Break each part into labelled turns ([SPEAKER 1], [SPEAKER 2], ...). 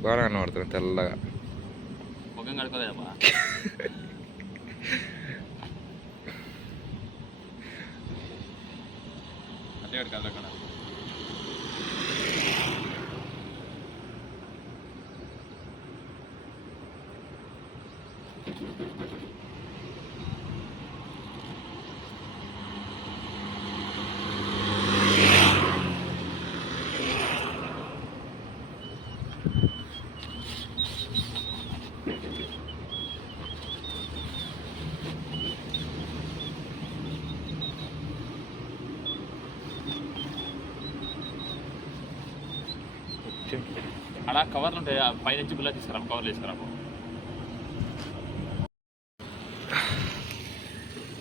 [SPEAKER 1] బాగా కనబడుతుంది తెల్లగా
[SPEAKER 2] ముఖం కడుకోలేదమ్మా అట్లే కడకాలి అక్కడ అలా కవర్లు ఉంటాయి. పైనుంచి బిల్లా తీసుకురా కవర్లు తీసుకురా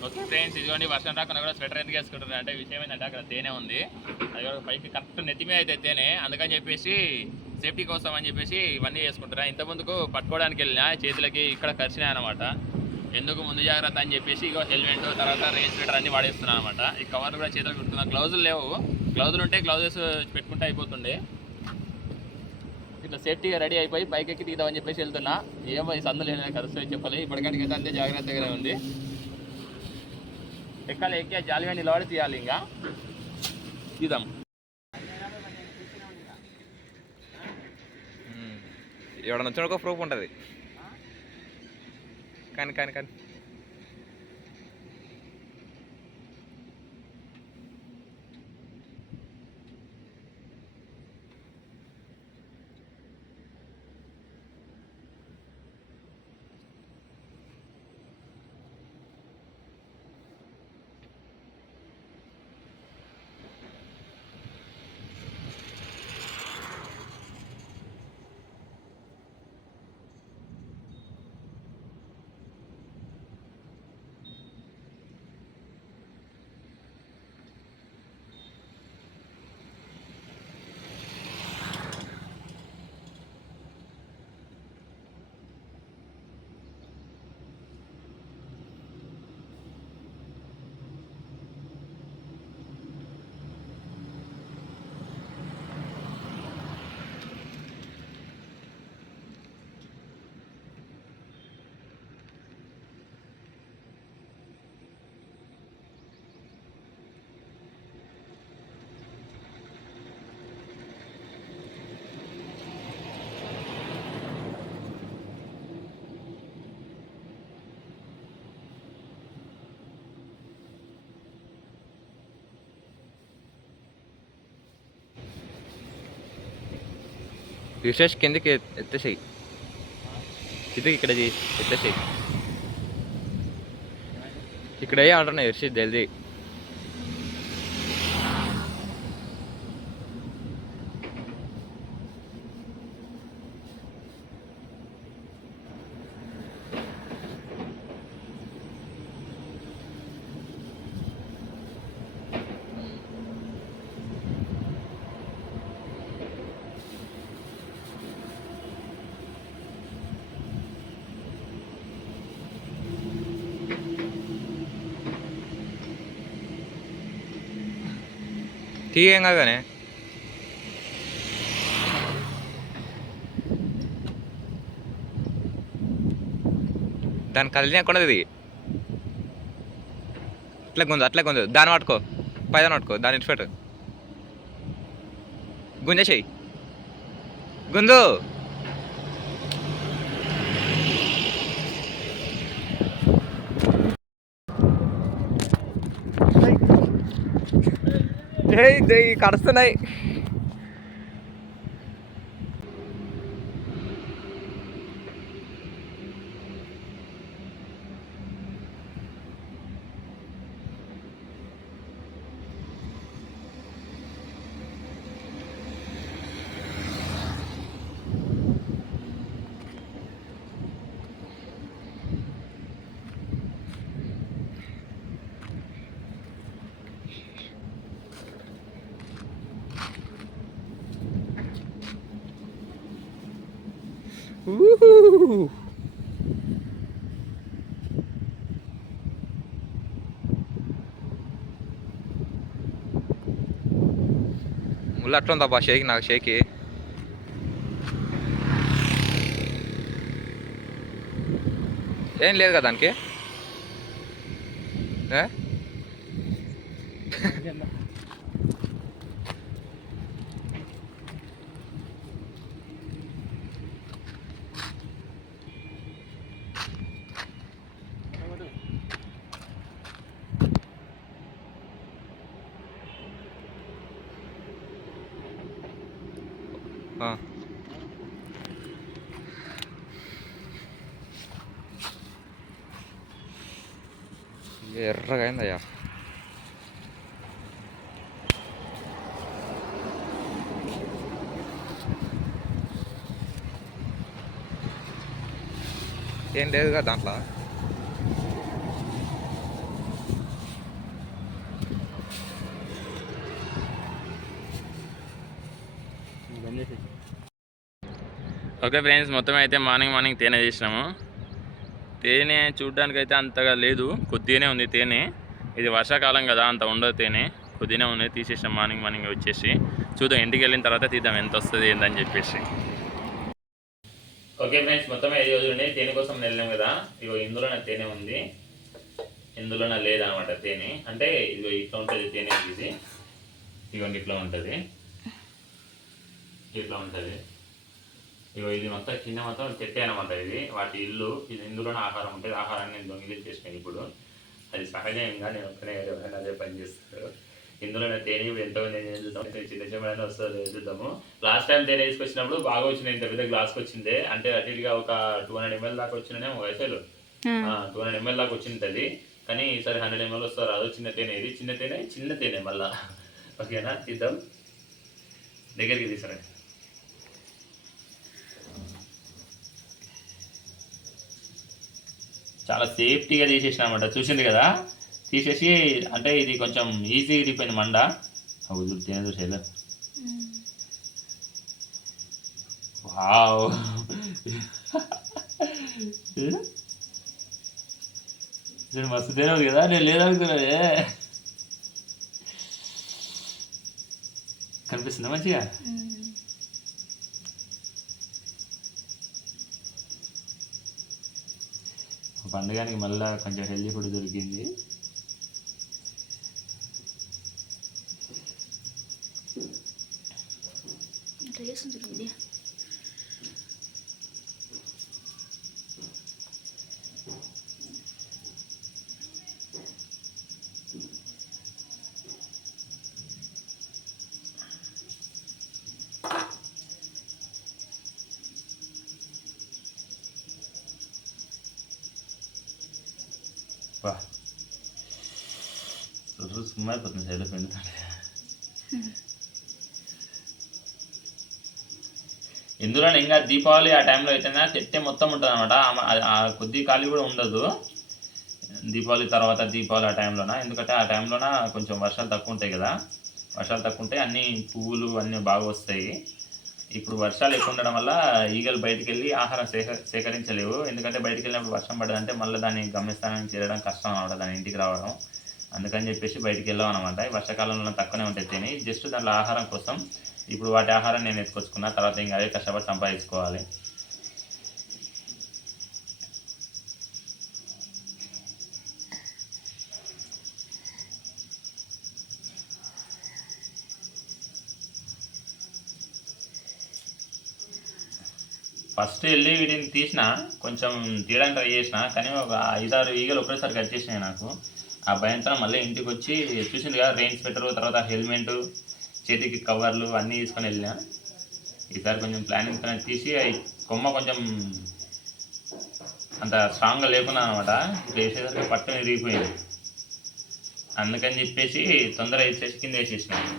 [SPEAKER 2] ఓకే ఫ్రెండ్స్ ఇదిగోండి వర్షం రాకుండా కూడా స్వెటర్ ఎందుకు వేసుకుంటారు అంటే విషయం ఏంటంటే అక్కడ తేనె ఉంది. అది కూడా పైకి కరెక్ట్ నెత్తి మీద అయితే తేనె. అందుకని చెప్పేసి సేఫ్టీ కోసం అని చెప్పేసి ఇవన్నీ వేసుకుంటారా ఇంత ముందుకు పట్టుకోవడానికి వెళ్ళినా చేతులకి ఇక్కడ కరిచినాయి అనమాట ఎందుకు? ముందు జాగ్రత్త అని చెప్పేసి ఇక హెల్మెట్ తర్వాత రెయిన్ స్వెటర్ అన్ని వాడేస్తున్నాను అనమాట ఈ కవర్ కూడా చేతులకు కుట్టుకున్నా గ్లౌజులు లేవు. గ్లౌజులు ఉంటే గ్లౌజెస్ పెట్టుకుంటే అయిపోతుండే. ఇట్లా సేఫ్టీగా రెడీ అయిపోయి బైక్ ఎక్కి తీద్దామని చెప్పేసి వెళ్తున్నా. ఏమో ఈ కదా ఏమైనా చెప్పాలి. ఇప్పటికంటే అంతే జాగ్రత్తగానే ఉంది. ఎక్కాలి ఎక్కి జాలిగా నిలబడి తీయాలి ఇంకా. తీద్దాం
[SPEAKER 1] ఎవడన్నా వచ్చిన ఒక ప్రూఫ్ ఉంటుంది. కానీ కానీ కానీ. రిసెస్ కిందకి ఎత్- ఎత్తేసేయి ఇక్కడ చేసి ఎత్తేసేయి. ఇక్కడ ఏ అంటున్నా ఇర్షి జల్దీ తీయేం కాదు కానీ దాని కలిసి కూడా ఇది అట్లా గుంజు అట్లా గుంజు దాన్ని పట్టుకో పైదాన్ని పట్టుకో దాన్ని ఇచ్చిపెట్టు గుంజేసేయి గుంజు हे दही मुल अट्ला शेख ना शेख एम लेगा दाखे ఎర్రగా అయిందయ్యా ఏం లేదుగా దాంట్లో
[SPEAKER 2] ఓకే ఫ్రెండ్స్ మొత్తం అయితే మార్నింగ్ మార్నింగ్ తేనె చేసినాము తేనె చూడడానికి అయితే అంతగా లేదు. కొద్దిగానే ఉంది తేనె. ఇది వర్షాకాలం కదా అంత ఉండదు తేనె. కొద్దిగానే ఉంది తీసేసాం మార్నింగ్ మార్నింగ్ వచ్చేసి. చూద్దాం ఇంటికి వెళ్ళిన తర్వాత తీద్దాం ఎంత వస్తుంది ఏందని చెప్పేసి. ఓకే ఫ్రెండ్స్ మొత్తం ఐదు రోజులు తేనె కోసం వెళ్ళాం కదా. ఇగో ఇందులోనే తేనె ఉంది. ఇందులోనే లేదనమాట తేనె. అంటే ఇదిగో ఇట్లా ఉంటుంది తేనె ఇది. ఇదిగోండి ఇట్లా ఉంటుంది. ఇట్లా ఉంటుంది. ఇగో ఇది మొత్తం కింద మొత్తం చెట్టే అనమాట ఇది. వాటి ఇల్లు ఇది ఇందులోనే ఆహారం ఉంటుంది. ఆహారాన్ని నేను దొంగిలి చేసినాను ఇప్పుడు. అది సహజంగా నేను ఒక్కనే ఎవరైనా అదే పని చేస్తారు. ఇందులో తేనె ఇప్పుడు ఎంతో నేను చూద్దాం? చిన్న చిన్న వస్తుంది చూద్దాము. లాస్ట్ టైం తేనె తీసుకొచ్చినప్పుడు బాగా వచ్చింది ఇంత పెద్ద గ్లాస్కి వచ్చింది. అంటే అటు ఇటుగా ఒక టూ హండ్రెడ్ ఎంఎల్ దాకా వచ్చిందనే వయసులో టూ హండ్రెడ్ ఎంఎల్ దాకా వచ్చింది అది. కానీ ఈసారి హండ్రెడ్ ఎంఎల్ వస్తారు అదో చిన్న తేనె ఇది. చిన్న తేనె చిన్న తేనె మళ్ళా. ఓకేనా? తీద్దాం. దగ్గరికి తీసుకురండి చాలా సేఫ్టీగా తీసేసిన అనమాట చూసింది కదా? తీసేసి అంటే ఇది కొంచెం ఈజీ ఇరిపోయింది మండ. వదులు తినదు శైల వావ్. నేను మస్తు తినదు కదా? నేను లేదనుకున్నానే కనిపిస్తుందా మంచిగా? పండుగనికి మళ్ళీ కొంచెం హెల్దీ ఫుడ్ దొరికింది.
[SPEAKER 3] రేసు చూడండి
[SPEAKER 2] వా సుమ్మ అయిపోతుంది సైడ్లో పిండుతుంటే ఇందులో ఇంకా దీపావళి ఆ టైంలో అయితేనే చెట్టే మొత్తం ఉంటుంది అనమాట ఆ కొద్ది ఖాళీ కూడా ఉండదు. దీపావళి తర్వాత దీపావళి ఆ టైంలోన ఎందుకంటే ఆ టైంలోన కొంచెం వర్షాలు తక్కువ ఉంటాయి కదా. వర్షాలు తక్కువ ఉంటాయి అన్నీ పువ్వులు అన్నీ బాగా వస్తాయి. ఇప్పుడు వర్షాలు ఎక్కువ ఉండడం వల్ల ఈగలు బయటికి వెళ్ళి ఆహారం సేక సేకరించలేవు. ఎందుకంటే బయటికి వెళ్ళినప్పుడు వర్షం పడదంటే మళ్ళీ దాన్ని గమ్యస్థానానికి చేరడం కష్టం అనమాట దాని ఇంటికి రావడం. అందుకని చెప్పేసి బయటికి వెళ్ళాం అనమాట. ఈ వర్షాకాలంలో తక్కువనే ఉంటాయి తిని. జస్ట్ దాంట్లో ఆహారం కోసం ఇప్పుడు వాటి ఆహారం నేను ఎత్తుకొచ్చుకున్నా తర్వాత ఇంకా అదే కష్టపడి సంపాదించుకోవాలి. ఫస్ట్ వెళ్ళి వీటిని తీసిన కొంచెం తీయడానికి ట్రై చేసిన కానీ ఒక ఐదారు ఈగలు ఒకేసారి కట్ చేసినాయి నాకు. ఆ భయంతో మళ్ళీ ఇంటికి వచ్చి చూసింది కదా రెయిన్ స్వెటర్ తర్వాత హెల్మెట్ చేతికి కవర్లు అన్నీ తీసుకొని వెళ్ళిన. ఈసారి కొంచెం ప్లానింగ్ తీసి అవి కొమ్మ కొంచెం అంత స్ట్రాంగ్గా లేకున్నా అనమాట. వేసేసరికి పట్టు విరిగిపోయింది. అందుకని చెప్పేసి తొందర వేసేసి కింద వేసేసినాను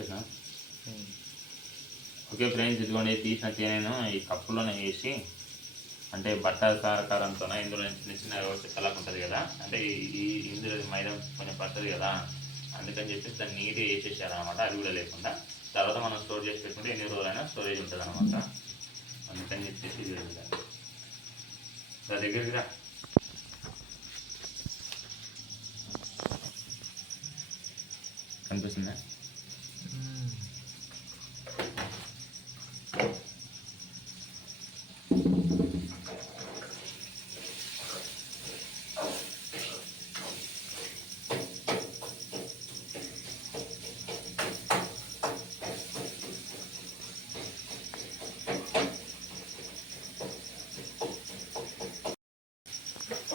[SPEAKER 2] ఓకేనా? ఓకే ఫ్రెండ్స్ ఇదిగోండి తీసిన తేనెను ఈ కప్పులోనే వేసి అంటే బట్ట సహకారంతో ఇందులో చిన్న చిన్న చెక్కలాగా ఉంటుంది కదా అంటే ఈ- ఇందులో మైదా కొంచెం పడుతుంది కదా అందుకని చెప్పేసి దాన్ని నీట్గా వేసేసారు అనమాట అది కూడా లేకుండా. తర్వాత మనం స్టోర్ చేసి పెట్టుకుంటే ఎన్ని రోజులైనా స్టోరేజ్ ఉంటుంది అనమాట అందుకని చెప్పేసి ఇది ఇలా. దగ్గరికి రా.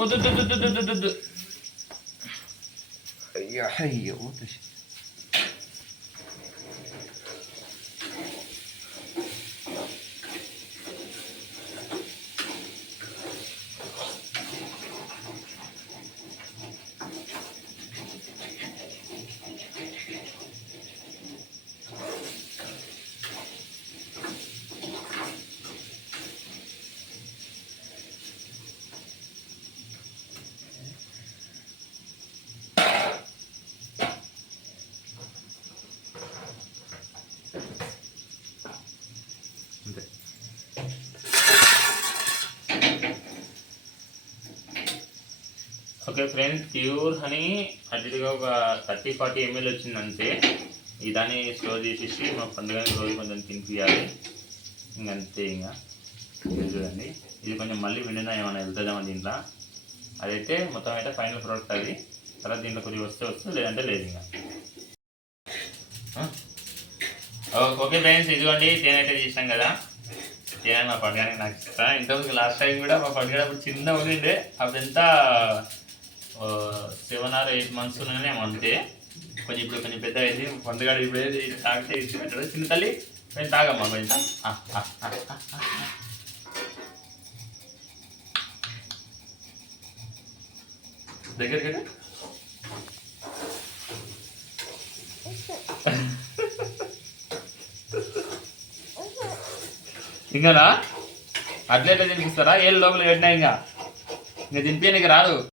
[SPEAKER 2] 对对对对对对对！
[SPEAKER 1] 哎呀，
[SPEAKER 2] 哎呦，我的天！ఓకే ఫ్రెండ్స్ ప్యూర్ హనీ. అటుగా ఒక థర్టీ ఫార్టీ ఎంఎల్ వచ్చింది అంతే. దాన్ని స్టోర్ చేసేసి మా పండుగ రోజు కొంచెం తినిపించాలి ఇంకంతే ఇంకా. ఇది చూడండి. ఇది కొంచెం మళ్ళీ విండినా ఏమైనా వెళ్తుందేమో దీంట్లో. అదైతే మొత్తం అయితే ఫైనల్ ప్రోడక్ట్ అది. తర్వాత దీంట్లో కొద్దిగా వస్తే వస్తుంది లేదంటే లేదు ఇంకా. ఓకే ఫ్రెండ్స్ ఇదిగోండి తేనె అయితే తీసినాం కదా. తేనె మా పండుగ నాకు ఇస్తా ఇంతకుముందు లాస్ట్ టైం కూడా మా పండుగ అప్పుడు చిన్న ఉండిండే అప్పుడు ఎంత సెవెన్ ఆర్ ఎయిట్ మంత్స్ ఉన్నానేమో వండితే కొంచెం ఇప్పుడు కొంచెం పెద్ద అయింది వంటగాడు ఇప్పుడు ఏది తాగితే ఇచ్చి పెట్టాడు చిన్న తల్లి మేము తాగమ్మా కొంచెం ఆ, ఆ, ఆ, ఆ, దగ్గరికి ఇంకానా? అట్లెట్లా తినిపిస్తారా? ఏళ్ళు లోపల పెట్టినా ఇంకా ఇంకా తినిపించడానికి రాదు.